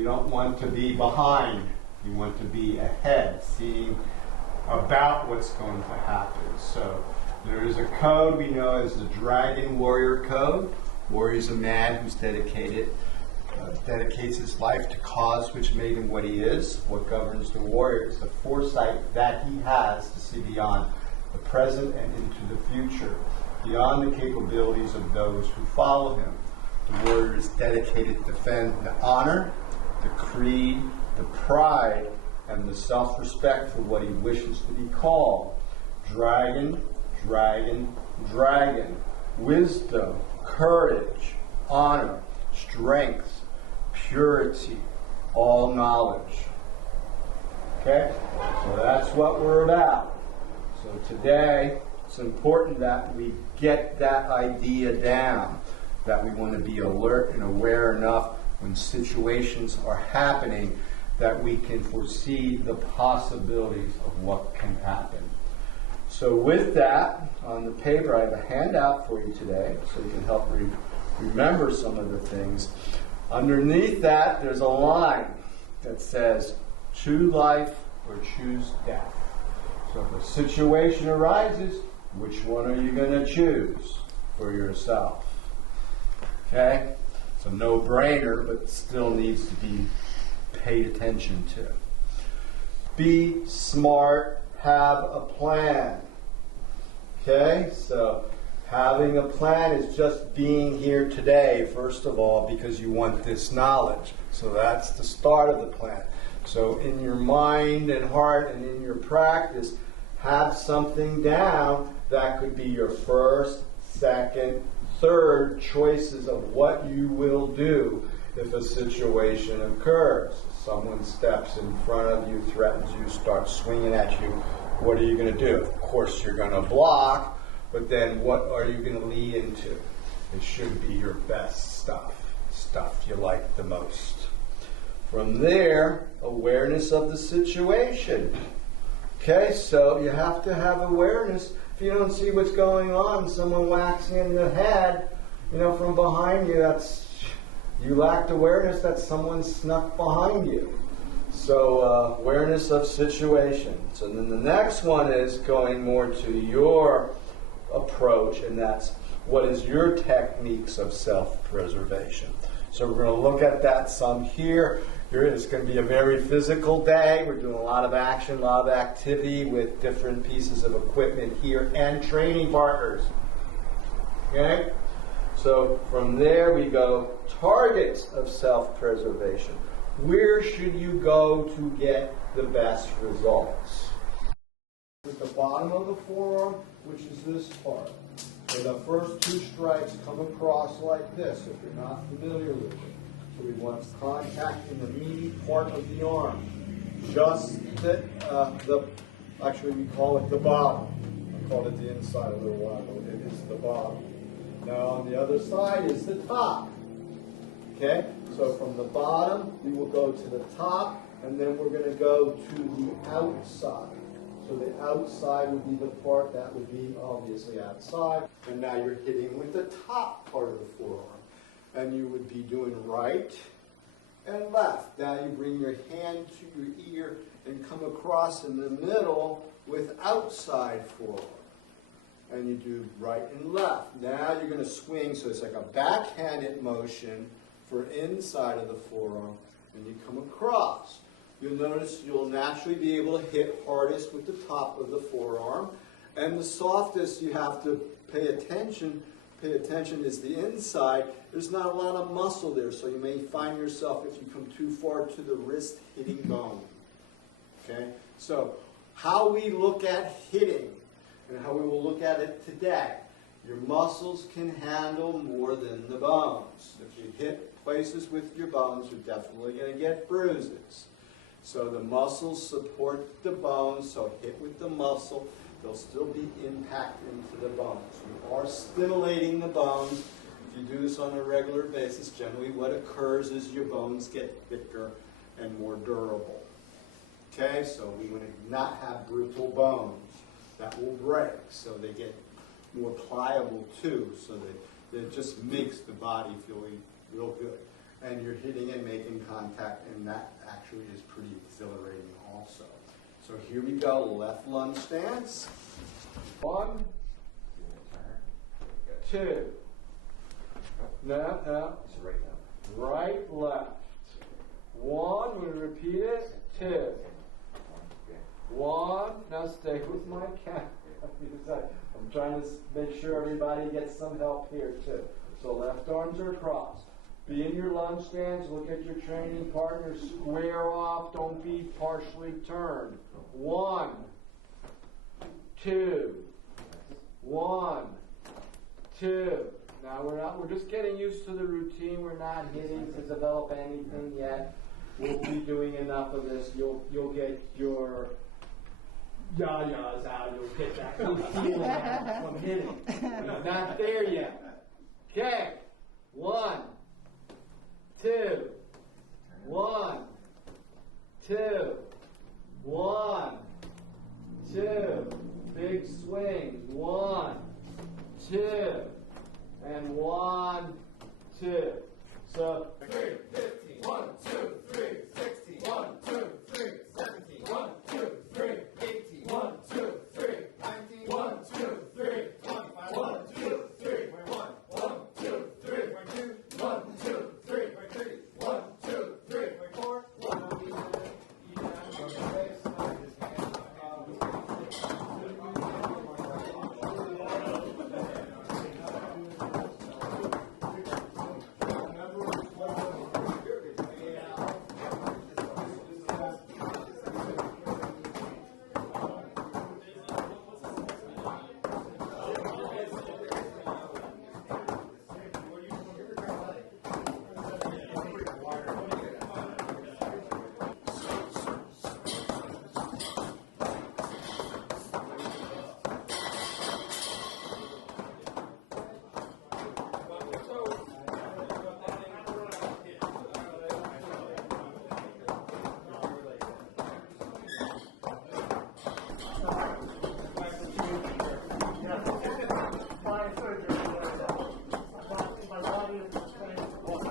You don't want to be behind. You want to be ahead, seeing about what's going to happen. So there is a code we know as the Dragon Warrior Code. Warrior is a man who's dedicates his life to cause which made him what he is. What governs the warrior is the foresight that he has to see beyond the present and into the future, beyond the capabilities of those who follow him. The warrior is dedicated to defend the honor, the creed, the pride, and the self-respect for what he wishes to be called. Dragon, dragon, dragon. Wisdom, courage, honor, strength, purity, all knowledge. Okay? So that's what we're about. So today, it's important that we get that idea down, that we want to be alert and aware enough when situations are happening that we can foresee the possibilities of what can happen. So with that, on the paper, I have a handout for you today so you can help remember some of the things. Underneath that, there's a line that says, choose life or choose death. So if a situation arises, which one are you going to choose for yourself? Okay? It's a no-brainer, but still needs to be paid attention to. Be smart, have a plan. Okay? So having a plan is just being here today, first of all, because you want this knowledge. So that's the start of the plan. So in your mind and heart and in your practice, have something down that could be your first, second, third choices of what you will do if a situation occurs. If someone steps in front of you, threatens you, starts swinging at you, what are you going to do? Of course you're going to block, but then what are you going to lead into? It should be your best stuff you like the most. From there, awareness of the situation. Okay, so you have to have awareness. If you don't see what's going on, someone whacks you in the head, from behind you, you lacked awareness that someone snuck behind you. So awareness of situation. So then the next one is going more to your approach, and that's what is your techniques of self-preservation. So we're going to look at that some here. It's going to be a very physical day. We're doing a lot of action, a lot of activity with different pieces of equipment here and training partners. Okay? So from there we go, targets of self-preservation. Where should you go to get the best results? At the bottom of the forearm, which is this part. So the first two strikes come across like this, if you're not familiar with it. So we want contact in the meaty part of the arm. Just actually we call it the bottom. I called it the inside a little while ago. It is the bottom. Now on the other side is the top. Okay? So from the bottom, we will go to the top, and then we're going to go to the outside. So the outside would be the part that would be obviously outside. And now you're hitting with the top part of the forearm. And you would be doing right and left. Now you bring your hand to your ear and come across in the middle with outside forearm. And you do right and left. Now you're going to swing, so it's like a backhanded motion for inside of the forearm, and you come across. You'll notice you'll naturally be able to hit hardest with the top of the forearm, and the softest you have to pay attention is the inside. There's not a lot of muscle there, so you may find yourself, if you come too far to the wrist, hitting bone. Okay? So how we look at hitting and how we will look at it today. Your muscles can handle more than the bones. If you hit places with your bones, you're definitely going to get bruises. So the muscles support the bones, so hit with the muscle. There'll still be impact into the bones. You are stimulating the bones. If you do this on a regular basis, generally what occurs is your bones get thicker and more durable. Okay, so we want to not have brittle bones. That will break, so they get more pliable too, so that it just makes the body feel real good. and you're hitting and making contact, and that actually is pretty exhilarating also. So here we go, left lunge stance. 1, 2. No. It's right now. Right, left. 1, we repeat it. 2. 1, now stay with my cat. I'm trying to make sure everybody gets some help here too. So left arms are crossed. Be in your lunge stance, look at your training partner, square off, don't be partially turned. 1, 2, 1, 2. Now we're just getting used to the routine. We're not hitting to develop anything yet. We'll be doing enough of this. You'll get your yayas out. You'll get that good feeling out from hitting. It's not there yet. Okay. 1, 2, 1, 2, 1, 2. Big swings. 1, 2, and 1, 2. So 3.